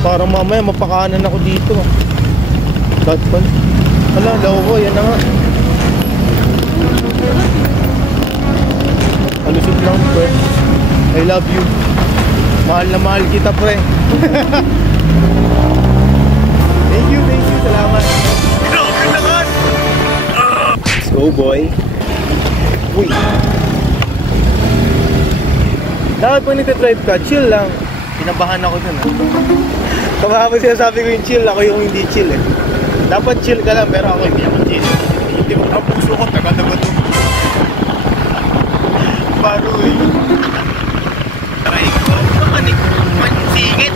Parang mamaya mapakanan ako dito. Bad pal. Wala, daw ko. Yan na nga. Alusot lang, pre. I love you. Mahal na mahal kita, pre. Thank you. Salamat. Let's go, boy. Uy. Dapat pag nagte-drive ka, chill lang. Pinabahan ako dun. Kapag sinasabi ko yung chill, ako yung hindi chill eh. Dapat chill ka lang, pero ako hindi ako chill. Hindi mo ang puso ko, taga-dagot mo. Baruy. Aray ko, manik, mansingit.